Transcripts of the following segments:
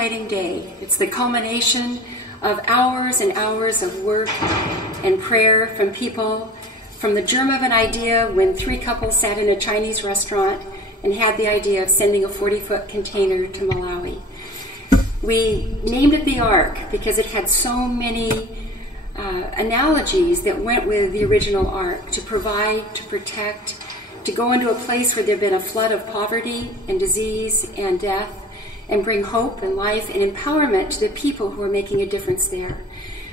exciting day. It's the culmination of hours and hours of work and prayer from people, from the germ of an idea when 3 couples sat in a Chinese restaurant and had the idea of sending a 40-foot container to Malawi. We named it the ARK because it had so many analogies that went with the original ARK: to provide, to protect, to go into a place where there had been a flood of poverty and disease and death, and bring hope and life and empowerment to the people who are making a difference there.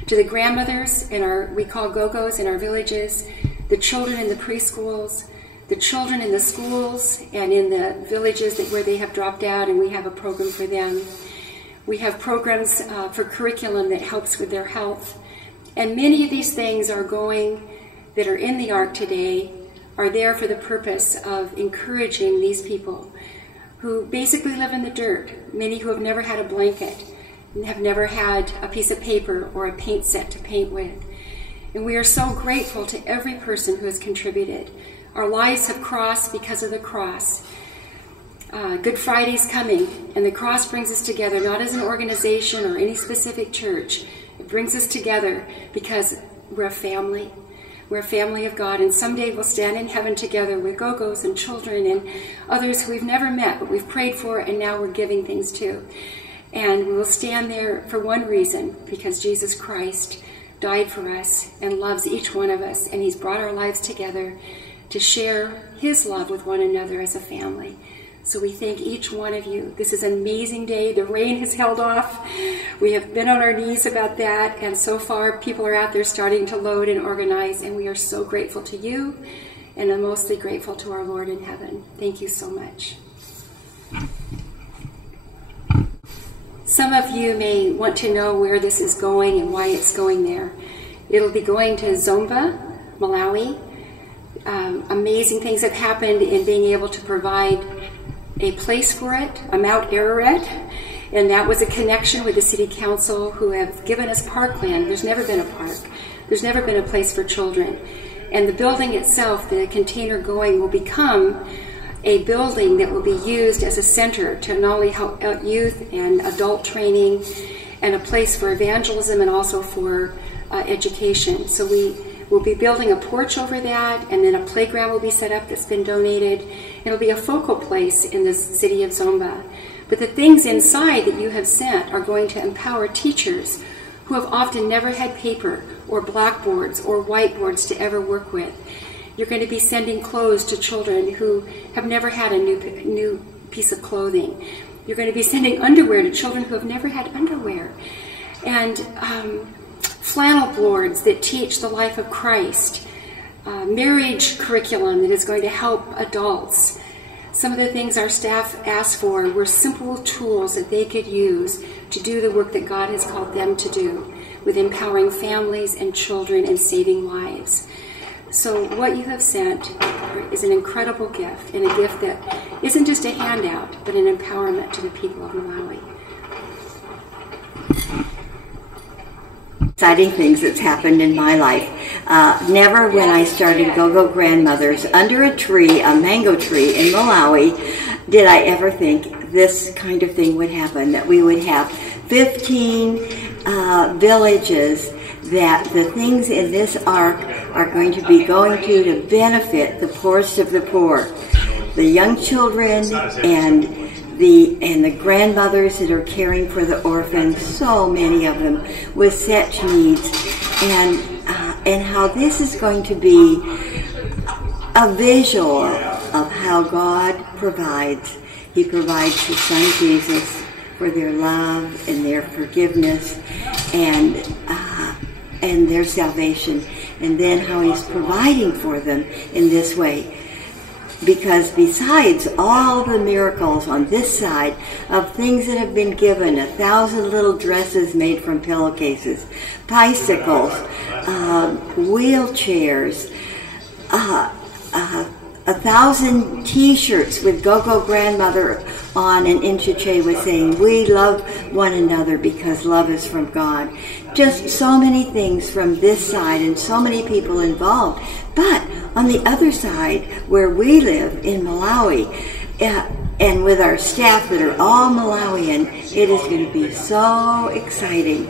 To the grandmothers in our, we call Gogos, in our villages, the children in the preschools, the children in the schools and in the villages where they have dropped out, and we have a program for them. We have programs for curriculum that helps with their health. And many of these things are that are in the ARK today, are there for the purpose of encouraging these people who basically live in the dirt, many who have never had a blanket, and have never had a piece of paper or a paint set to paint with. And we are so grateful to every person who has contributed. Our lives have crossed because of the cross. Good Friday's coming, and the cross brings us together, not as an organization or any specific church. It brings us together because we're a family. We're a family of God, and someday we'll stand in heaven together with Gogos and children and others who we've never met, but we've prayed for, and now we're giving things to. And we will stand there for one reason: because Jesus Christ died for us and loves each one of us, and he's brought our lives together to share his love with one another as a family. So we thank each one of you. This is an amazing day. The rain has held off. We have been on our knees about that, and so far people are out there starting to load and organize, and we are so grateful to you, and I'm mostly grateful to our Lord in heaven. Thank you so much. Some of you may want to know where this is going and why it's going there. It'll be going to Zomba, Malawi. Amazing things have happened in being able to provide a place for it, a Mount Ararat, and that was a connection with the City Council, who have given us parkland. There's never been a park. There's never been a place for children. And the building itself, the container going, will become a building that will be used as a center to not only help youth and adult training, and a place for evangelism and also for education. So we will be building a porch over that, and then a playground will be set up that's been donated. It'll be a focal place in the city of Zomba. But the things inside that you have sent are going to empower teachers who have often never had paper or blackboards or whiteboards to ever work with. You're going to be sending clothes to children who have never had a new piece of clothing. You're going to be sending underwear to children who have never had underwear. And flannel boards that teach the life of Christ, marriage curriculum that is going to help adults. Some of the things our staff asked for were simple tools that they could use to do the work that God has called them to do, with empowering families and children and saving lives. So what you have sent is an incredible gift, and a gift that isn't just a handout, but an empowerment to the people of Malawi. Exciting things that's happened in my life. Never, when I started Gogo Grandmothers under a tree, a mango tree in Malawi, did I ever think this kind of thing would happen, that we would have 15 villages, that the things in this ARK are going to be going to benefit the poorest of the poor, the young children and the grandmothers that are caring for the orphans, so many of them with such needs, and how this is going to be a visual of how God provides. He provides His Son Jesus for their love and their forgiveness and their salvation, and then how He's providing for them in this way. Because besides all the miracles on this side of things that have been given, 1,000 little dresses made from pillowcases, bicycles, wheelchairs, 1,000 t-shirts with Gogo Grandmother on, and Inchiche was saying, we love one another because love is from God. Just so many things from this side and so many people involved. But on the other side, where we live in Malawi, and with our staff that are all Malawian, it is going to be so exciting.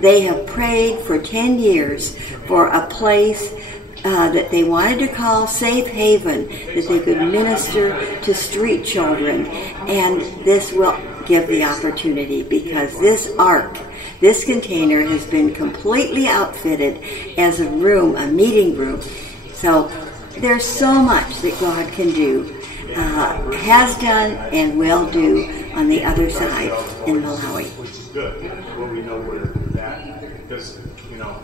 They have prayed for 10 years for a place that they wanted to call Safe Haven, that they could minister to street children. And this will give the opportunity, because this ARK, this container, has been completely outfitted as a room, a meeting room. So there's so much that God can do, has done, and will do on the other side in Malawi. Which is good. Well, we know where that, because, you know.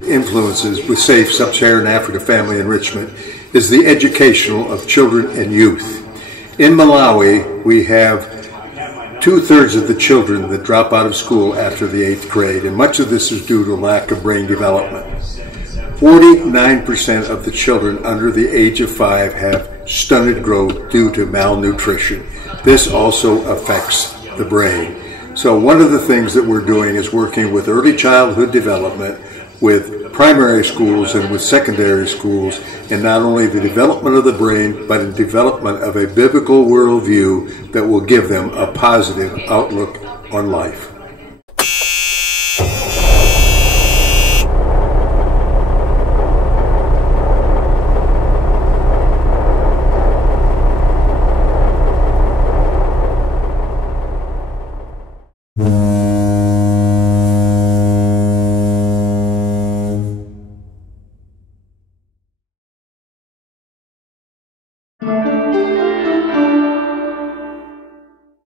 Influences with Safe Sub-Saharan Africa Family Enrichment is the educational of children and youth. In Malawi, we have 2/3 of the children that drop out of school after the 8th grade, and much of this is due to lack of brain development. 49% of the children under the age of 5 have stunted growth due to malnutrition. This also affects the brain. So one of the things that we're doing is working with early childhood development, with primary schools and with secondary schools, and not only the development of the brain, but the development of a biblical worldview that will give them a positive outlook on life.